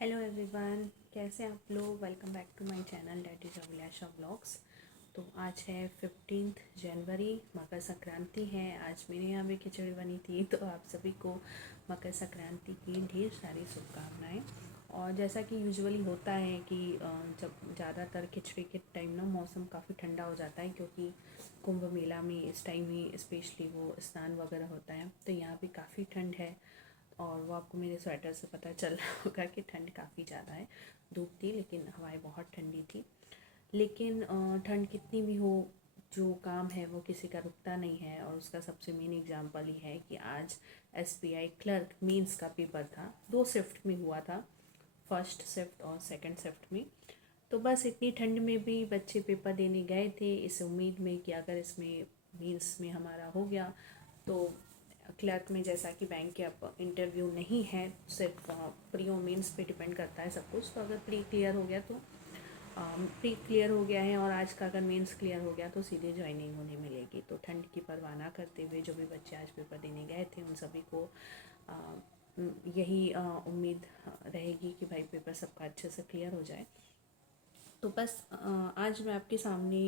Hello everyone, कैसे हैं आप लोग। Welcome back to my channel that is Abhilasha blogs. तो आज है 15 जनवरी, मकर संक्रांति है। आज मेरे यहाँ भी खिचड़ी बनी थी, तो आप सभी को मकर संक्रांति की ढेर सारी शुभकामनाएं। और जैसा कि यूजुअली होता है कि जब ज़्यादातर खिचड़ी के टाइम ना मौसम काफ़ी ठंडा हो जाता है, क्योंकि कुंभ मेला में इस टाइम ही स्पेशली वो स्नान वगैरह होता है। तो यहाँ भी काफ़ी ठंड है, और वो आपको मेरे स्वेटर से पता चल रहा होगा कि ठंड काफ़ी ज़्यादा है। धूप थी लेकिन हवाएं बहुत ठंडी थी। लेकिन ठंड कितनी भी हो, जो काम है वो किसी का रुकता नहीं है। और उसका सबसे मेन एग्जांपल ही है कि आज एसबीआई क्लर्क मेंस का पेपर था। 2 शिफ्ट में हुआ था, फर्स्ट शिफ्ट और सेकंड शिफ्ट में। तो बस इतनी ठंड में भी बच्चे पेपर देने गए थे, इस उम्मीद में कि अगर इसमें मेंस में हमारा हो गया तो क्लर्क में, जैसा कि बैंक के अब इंटरव्यू नहीं है, सिर्फ प्री और मेंस पे डिपेंड करता है सब कुछ। तो अगर प्री क्लियर हो गया तो प्री क्लियर हो गया है, और आज का अगर मेंस क्लियर हो गया तो सीधे ज्वाइनिंग उन्हें मिलेगी। तो ठंड की परवाह ना करते हुए जो भी बच्चे आज पेपर देने गए थे, उन सभी को आ, यही उम्मीद रहेगी कि भाई पेपर सबका अच्छे से क्लियर हो जाए। तो बस आज मैं आपके सामने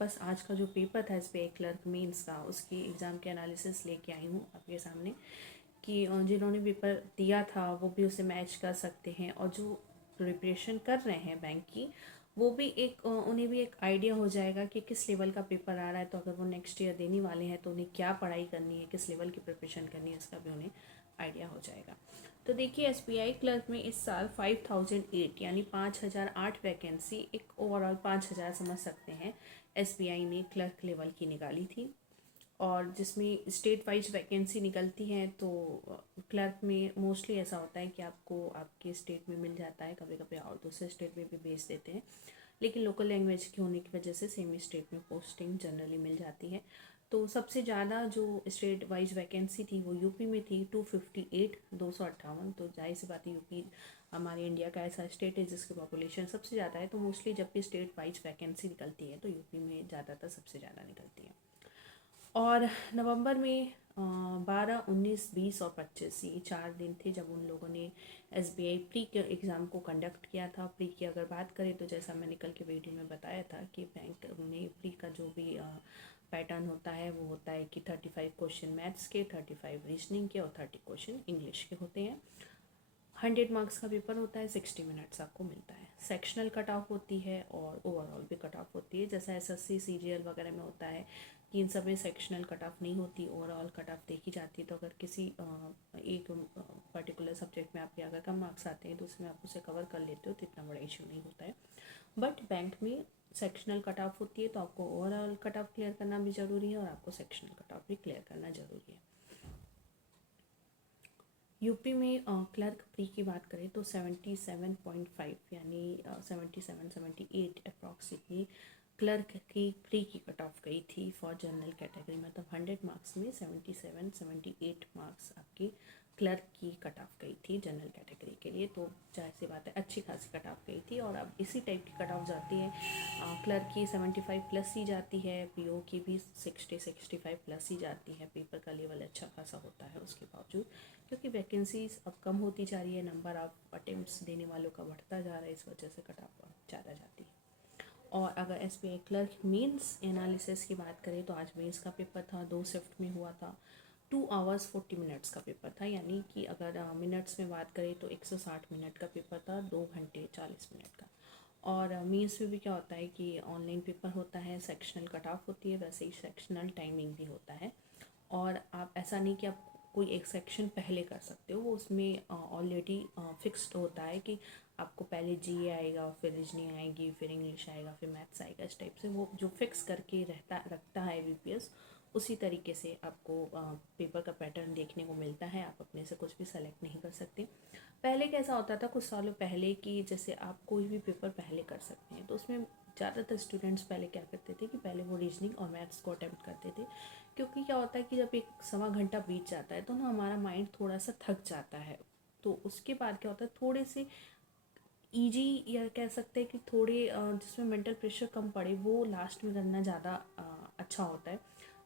बस आज का जो पेपर था एसबीआई क्लर्क मेंस का, उसकी एग्ज़ाम के एनालिसिस लेके आई हूँ आपके सामने, कि जिन्होंने पेपर दिया था वो भी उसे मैच कर सकते हैं, और जो प्रिपरेशन कर रहे हैं बैंक की, वो भी एक उन्हें भी एक आइडिया हो जाएगा कि किस लेवल का पेपर आ रहा है। तो अगर वो नेक्स्ट ईयर देने वाले हैं तो उन्हें क्या पढ़ाई करनी है, किस लेवल की प्रिपरेशन करनी है, इसका भी उन्हें आइडिया हो जाएगा। तो देखिए, एसबीआई क्लर्क में इस साल 5008 यानी 5008 वैकेंसी, एक ओवरऑल 5000 समझ सकते हैं, एसबीआई ने क्लर्क लेवल की निकाली थी। और जिसमें स्टेट वाइज वैकेंसी निकलती हैं, तो क्लर्क में मोस्टली ऐसा होता है कि आपको आपके स्टेट में मिल जाता है, कभी कभी और दूसरे स्टेट में भी भेज देते हैं। लेकिन लोकल लैंग्वेज की होने की वजह से सेम स्टेट में पोस्टिंग जनरली मिल जाती है। तो सबसे ज़्यादा जो स्टेट वाइज वैकेंसी थी वो यूपी में थी, 258, 258। तो जाहिर सी बात है, यूपी हमारे इंडिया का ऐसा स्टेट है जिसकी पॉपुलेशन सबसे ज़्यादा है। तो मोस्टली जब भी स्टेट वाइज वैकेंसी निकलती है तो यूपी में ज़्यादातर सबसे ज़्यादा निकलती है। और नवंबर में 12, 19, 20 और 25, ये 4 दिन थे जब उन लोगों ने एसबीआई प्री के एग्ज़ाम को कंडक्ट किया था। प्री की अगर बात करें तो जैसा मैंने कल के वीडियो में बताया था कि बैंक ने प्री का जो भी पैटर्न होता है वो होता है कि 35 क्वेश्चन मैथ्स के, 35 रीजनिंग के और 30 क्वेश्चन इंग्लिश के होते हैं। 100 मार्क्स का पेपर होता है, 60 मिनट्स आपको मिलता है। सेक्शनल कट ऑफ होती है और ओवरऑल भी कट ऑफ होती है, जैसा एसएससी सीजीएल वगैरह में होता है कि इन सब में सेक्शनल कट ऑफ नहीं होती, ओवरऑल कट ऑफ देखी जाती है। तो अगर किसी एक पर्टिकुलर सब्जेक्ट में आपके अगर कम मार्क्स आते हैं तो उसमें आप उसे कवर कर लेते हो, तो इतना बड़ा इशू नहीं होता है। बट बैंक में सेक्शनल कट ऑफ होती है, तो आपको ओवरऑल कट ऑफ क्लियर करना भी ज़रूरी है और आपको सेक्शनल कट ऑफ भी क्लियर करना ज़रूरी है। यूपी में क्लर्क प्री की बात करें तो 77.5 यानी 77-78 अप्रॉक्स इतनी क्लर्क की प्री की कट ऑफ गई थी फॉर जनरल कैटेगरी। मतलब 100 मार्क्स में 77-78 मार्क्स आपकी क्लर्क की कट ऑफ गई थी जनरल कैटेगरी के लिए। तो जाहिर सी बात है अच्छी खासी कट ऑफ गई थी, और अब इसी टाइप की कट ऑफ जाती है। क्लर्क की 75 प्लस ही जाती है, पीओ की भी 60-65 प्लस ही जाती है। पेपर का लेवल अच्छा खासा होता है उसके बावजूद, क्योंकि वैकेंसीज अब कम होती जा रही है, नंबर ऑफ अटेम्प्ट्स देने वालों का बढ़ता जा रहा है, इस वजह से कट ऑफ ज़्यादा जाती है। और अगर एसबीआई क्लर्क मेंस एनालिसिस की बात करें तो आज मेंस का पेपर था, 2 शिफ्ट में हुआ था। 2 आवर्स 40 मिनट्स का पेपर था, यानी कि अगर मिनट्स में बात करें तो 160 मिनट का पेपर था, 2 घंटे 40 मिनट का। और मेंस में भी क्या होता है कि ऑनलाइन पेपर होता है, सेक्शनल कट ऑफ होती है, वैसे ही सेक्शनल टाइमिंग भी होता है। और आप ऐसा नहीं कि आप कोई एक सेक्शन पहले कर सकते हो, वो उसमें ऑलरेडी फिक्स्ड होता है कि आपको पहले जीए आएगा, फिर रीजनिंग आएगी, फिर इंग्लिश आएगा, फिर मैथ्स आएगा। इस टाइप से वो जो फिक्स करके रखता है वीपीएस, उसी तरीके से आपको पेपर का पैटर्न देखने को मिलता है। आप अपने से कुछ भी सेलेक्ट नहीं कर सकते। पहले कैसा होता था कुछ सालों पहले कि जैसे आप कोई भी पेपर पहले कर सकते हैं, तो उसमें ज़्यादातर स्टूडेंट्स पहले क्या करते थे कि पहले वो रीजनिंग और मैथ्स को अटेम्प्ट करते थे। क्योंकि क्या होता है कि जब एक सवा घंटा बीत जाता है तो ना हमारा माइंड थोड़ा सा थक जाता है। तो उसके बाद क्या होता है, थोड़े से इजी या कह सकते हैं कि थोड़े जिसमें मेंटल प्रेशर कम पड़े, वो लास्ट में करना ज़्यादा अच्छा होता है।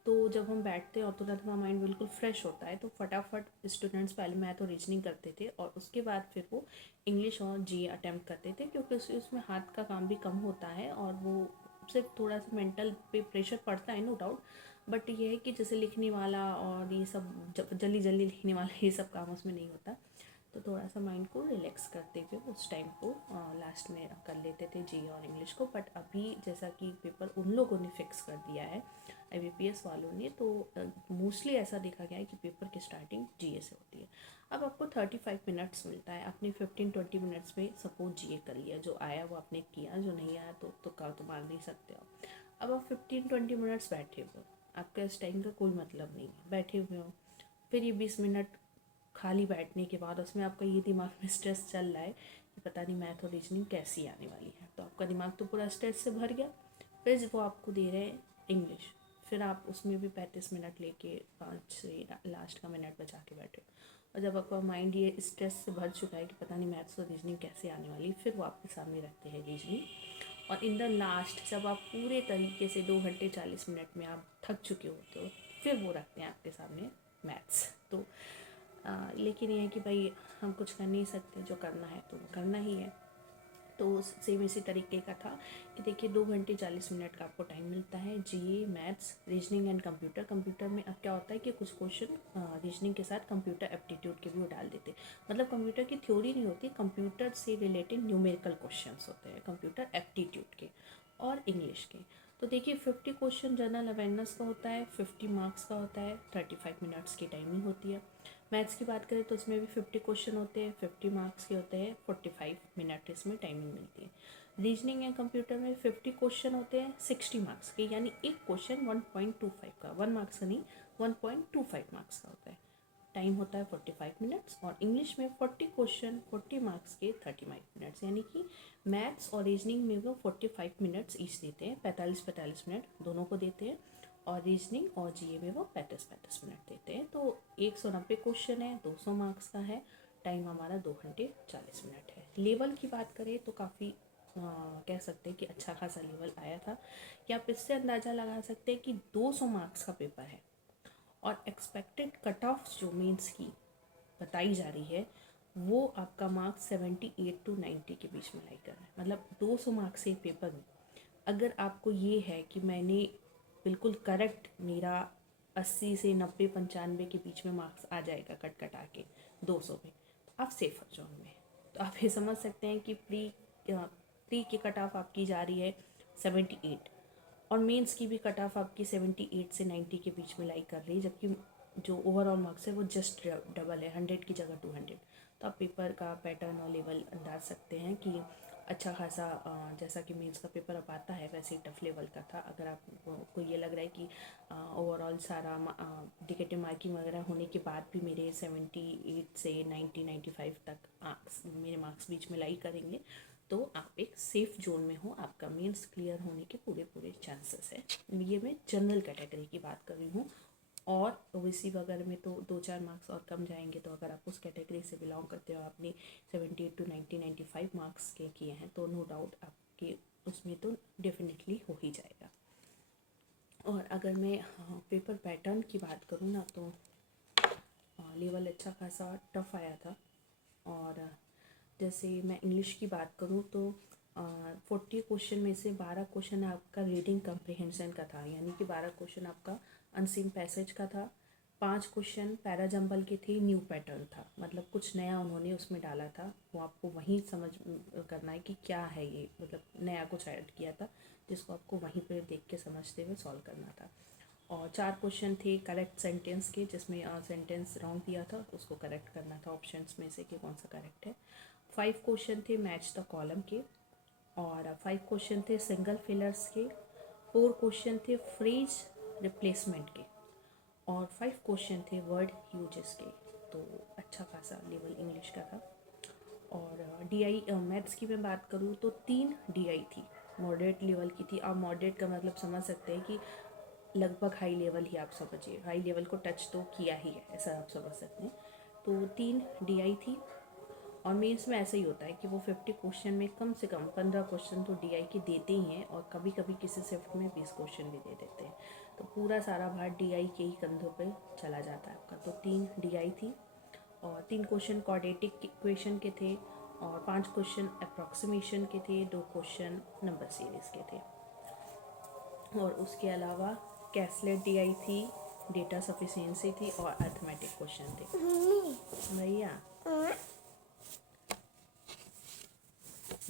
तो जब हम बैठते हैं और तुरंत हमारा माइंड बिल्कुल फ्रेश होता है, तो फटाफट स्टूडेंट्स पहले मैथ और रीजनिंग करते थे और उसके बाद फिर वो इंग्लिश और जी अटैम्प्ट करते थे, क्योंकि उसमें हाथ का काम भी कम होता है और वो सिर्फ थोड़ा सा मेंटल पे प्रेशर पड़ता है, नो डाउट। बट ये है कि जैसे लिखने वाला और ये सब जल्दी जल्दी लिखने वाला ये सब काम उसमें नहीं होता। तो थोड़ा सा माइंड को रिलैक्स करते हुए उस टाइम को लास्ट में कर लेते थे जी और इंग्लिश को। बट अभी जैसा कि पेपर उन लोगों ने फिक्स कर दिया है, IBPS वालों ने, तो मोस्टली ऐसा देखा गया है कि पेपर की स्टार्टिंग GA से होती है। अब आपको 35 मिनट्स मिलता है, अपने 15-20 मिनट्स में सपोज GA कर लिया, जो आया वो आपने किया, जो नहीं आया तो का तो मार नहीं सकते हो। अब आप 15-20 मिनट्स बैठे हुए हो, आपका इस टाइम का कोई मतलब नहीं है, बैठे हुए हो। फिर ये 20 मिनट खाली बैठने के बाद उसमें आपका ये दिमाग में स्ट्रेस चल रहा है कि पता नहीं मैथ और रीजनिंग कैसी आने वाली है, तो आपका दिमाग तो पूरा स्ट्रेस से भर गया। फिर वो आपको दे रहे हैं इंग्लिश, फिर आप उसमें भी 35 मिनट लेके 5 से लास्ट का मिनट बचा के बैठे हो। और जब आपका माइंड ये स्ट्रेस से भर चुका है कि पता नहीं मैथ्स और रीजनिंग कैसे आने वाली, फिर वो आपके सामने रखते हैं रीजनिंग। और इन द लास्ट जब आप पूरे तरीके से 2 घंटे 40 मिनट में आप थक चुके होते हो, फिर वो रखते हैं आपके सामने मैथ्स। तो लेकिन ये है कि भाई हम कुछ कर नहीं सकते, जो करना है तो करना ही है। तो सेम इसी तरीके का था कि देखिए 2 घंटे 40 मिनट का आपको टाइम मिलता है, GA, maths, reasoning and computer. Computer में अब क्या होता है कि कुछ क्वेश्चन रीजनिंग के साथ कंप्यूटर एप्टीट्यूड के भी वो डाल देते, मतलब कंप्यूटर की थ्योरी नहीं होती, कंप्यूटर से रिलेटेड न्यूमेरिकल क्वेश्चंस होते हैं कंप्यूटर एप्टीट्यूड के और इंग्लिश के। तो देखिए 50 क्वेश्चन जनरल अवेयरनेस का होता है, 50 मार्क्स का होता है, 35 मिनट्स की टाइमिंग होती है। मैथ्स की बात करें तो उसमें भी 50 क्वेश्चन होते हैं, 50 मार्क्स के होते हैं, 45 मिनट इसमें टाइमिंग मिलती है। रीजनिंग या कंप्यूटर में 50 क्वेश्चन होते हैं, 60 मार्क्स के, यानी एक क्वेश्चन 1.25 का, 1 मार्क्स का नहीं, 1.25 मार्क्स का होता है। टाइम होता है 45 मिनट्स। और इंग्लिश में 40 क्वेश्चन 40 मार्क्स के 35 मिनट्स, यानी कि मैथ्स और रीजनिंग में वो 45 मिनट्स ईच देते हैं, 45-45 मिनट दोनों को देते हैं। और रीजनिंग और GA में वो 35-35 मिनट देते हैं। तो 190 क्वेश्चन है, 200 मार्क्स का है, टाइम हमारा 2 घंटे 40 मिनट है। लेवल की बात करें तो काफ़ी कह सकते हैं कि अच्छा खासा लेवल आया था, कि आप इससे अंदाज़ा लगा सकते हैं कि 200 मार्क्स का पेपर है और एक्सपेक्टेड कट ऑफ जो मीन्स की बताई जा रही है वो आपका मार्क्स 78 to 90 के बीच में लाई कर रहा है। मतलब 200 मार्क्स से पेपर में अगर आपको ये है कि मैंने बिल्कुल करेक्ट, मेरा 80 से 90-95 के बीच में मार्क्स आ जाएगा कट कटा के 200 में, तो आप सेफर जोन में। तो आप ये समझ सकते हैं कि प्री की कट ऑफ आपकी जा रही है 78 और मेंस की भी कट ऑफ आपकी 78 से 90 के बीच में लाई कर रही है, जबकि जो ओवरऑल मार्क्स है वो जस्ट डबल है, 100 की जगह 200। तो आप पेपर का पैटर्न और लेवल अंदाज सकते हैं कि अच्छा खासा जैसा कि मेंस का पेपर अब आता है वैसे ही टफ लेवल का था। अगर आपको ये लग रहा है कि ओवरऑल सारा इंडिकेटिव मार्किंग वगैरह होने के बाद भी मेरे 78 से 90-95 तक मेरे मार्क्स बीच में लाई करेंगे, तो आप एक सेफ जोन में हो, आपका मेंस क्लियर होने के पूरे पूरे चांसेस है। ये मैं जनरल कैटेगरी की बात कर रही हूँ। और OBC वगैरह में तो 2-4 मार्क्स और कम जाएंगे, तो अगर आप उस कैटेगरी से बिलोंग करते हो, आपने 78 to 90-95 मार्क्स के किए हैं, तो नो डाउट आपके उसमें तो डेफिनेटली हो ही जाएगा। और अगर मैं पेपर पैटर्न की बात करूँ ना, तो लेवल अच्छा खासा टफ आया था। और जैसे मैं इंग्लिश की बात करूँ तो 40 क्वेश्चन में से 12 क्वेश्चन आपका रीडिंग कम्प्रिहेंशन का था, यानी कि 12 क्वेश्चन आपका अनसीन पैसेज का था, 5 क्वेश्चन पैराजम्बल के थे, न्यू पैटर्न था, मतलब कुछ नया उन्होंने उसमें डाला था, वो आपको वहीं समझ करना है कि क्या है ये, मतलब नया कुछ ऐड किया था जिसको आपको वहीं पे देख के समझते हुए सॉल्व करना था। और 4 क्वेश्चन थे करेक्ट सेंटेंस के, जिसमें सेंटेंस रॉन्ग दिया था तो उसको करेक्ट करना था ऑप्शंस में से कि कौन सा करेक्ट है। 5 क्वेश्चन थे मैच द कॉलम के, और 5 क्वेश्चन थे सिंगल फिलर्स के, 4 क्वेश्चन थे फ्रेज रिप्लेसमेंट के, और 5 क्वेश्चन थे वर्ड यूजेस के। तो अच्छा खासा लेवल इंग्लिश का था। और DI मैथ्स की मैं बात करूँ तो 3 DI थी, मॉडरेट लेवल की थी। अब मॉडरेट का मतलब समझ सकते हैं कि लगभग हाई लेवल ही आप समझिए, हाई लेवल को टच तो किया ही है, ऐसा आप समझ सकते हैं। तो 3 DI थी और मेंस में ऐसा ही होता है कि वो 50 क्वेश्चन में कम से कम 15 क्वेश्चन तो डीआई के देते ही हैं, और कभी कभी किसी शिफ्ट में 20 क्वेश्चन भी दे देते हैं। तो पूरा सारा भार डीआई के ही कंधों पे चला जाता है आपका। तो 3 डीआई थी, और 3 क्वेश्चन क्वाड्रेटिक इक्वेशन के थे, और 5 क्वेश्चन अप्रॉक्सीमेशन के थे, 2 क्वेश्चन नंबर सीरीज़ के थे। और उसके अलावा कैसलेट डीआई थी, डेटा सफिशिएंसी थी, और अर्थमेटिक क्वेश्चन थे। भैया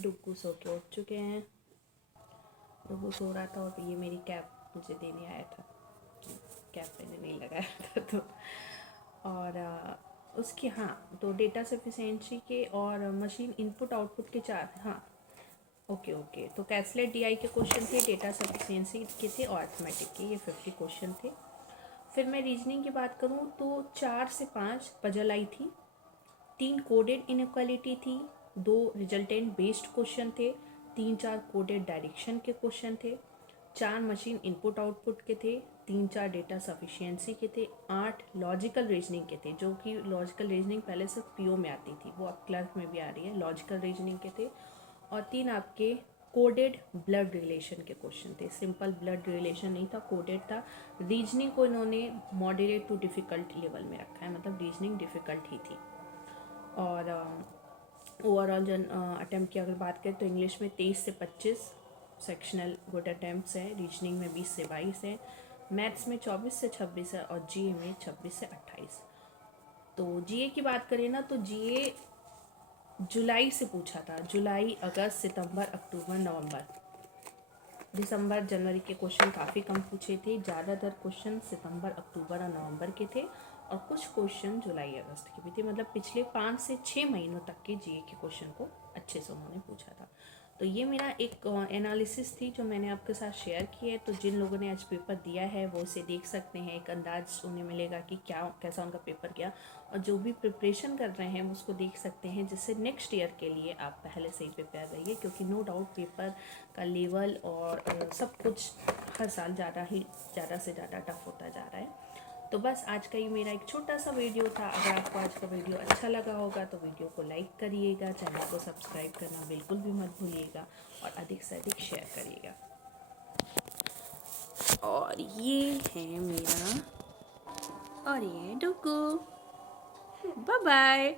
डुग्गू सो के उठ चुके हैं। डुग्गू सो रहा था, और ये मेरी कैप मुझे देने आया था, कैप मैंने नहीं लगाया था। तो और उसकी तो डेटा सफिशिएंसी के और मशीन इनपुट आउटपुट के 4 ओके। तो कैसलेट डीआई के क्वेश्चन थे, डेटा सफिशिएंसी के थे, और अर्थमेटिक के, ये 50 क्वेश्चन थे। फिर मैं रीजनिंग की बात करूँ तो 4 से 5 पजल आई थी, 3 कोडेड इनइक्वालिटी थी, 2 रिजल्टेंट बेस्ड क्वेश्चन थे, 3-4 कोडेड डायरेक्शन के क्वेश्चन थे, 4 मशीन इनपुट आउटपुट के थे, 3-4 डेटा सफिशिएंसी के थे, 8 लॉजिकल रीजनिंग के थे, जो कि लॉजिकल रीजनिंग पहले सिर्फ पीओ में आती थी, वो अब क्लर्क में भी आ रही है, लॉजिकल रीजनिंग के थे, और 3 आपके कोडेड ब्लड रिलेशन के क्वेश्चन थे। सिंपल ब्लड रिलेशन नहीं था, कोडेड था। रीजनिंग को इन्होंने मॉडरेट टू डिफ़िकल्ट लेवल में रखा है, मतलब रीजनिंग डिफ़िकल्ट ही थी। और ओवरऑल जन अटैम्प्ट की अगर बात करें तो इंग्लिश में 23 से 25 सेक्शनल गुड अटैम्प्ट्स हैं, रीजनिंग में 20 से 22 है, मैथ्स में 24 से 26 है, और जीए में 26 से 28। तो जीए की बात करें ना, तो जीए जुलाई से पूछा था, जुलाई, अगस्त, सितंबर, अक्टूबर, नवंबर, दिसंबर, जनवरी के क्वेश्चन काफ़ी कम पूछे थे। ज़्यादातर क्वेश्चन सितंबर, अक्टूबर और नवंबर के थे, और कुछ क्वेश्चन जुलाई अगस्त के भी थे। मतलब पिछले 5 से 6 महीनों तक के जीए के क्वेश्चन को अच्छे से उन्होंने पूछा था। तो ये मेरा एक एनालिसिस थी जो मैंने आपके साथ शेयर की है। तो जिन लोगों ने आज पेपर दिया है वो इसे देख सकते हैं, एक अंदाज उन्हें मिलेगा कि कैसा उनका पेपर गया, और जो भी प्रिपरेशन कर रहे हैं वो उसको देख सकते हैं, जिससे नेक्स्ट ईयर के लिए आप पहले से ही प्रिपेयर रहिए, क्योंकि नो डाउट पेपर का लेवल और सब कुछ हर साल ज़्यादा से ज़्यादा टफ होता जा रहा है। तो बस आज का ये मेरा एक छोटा सा वीडियो था। अगर आपको आज का वीडियो अच्छा लगा होगा तो वीडियो को लाइक करिएगा, चैनल को सब्सक्राइब करना बिल्कुल भी मत भूलिएगा, और अधिक से अधिक शेयर करिएगा। और ये है मेरा, और ये डुग्गू। Bye bye.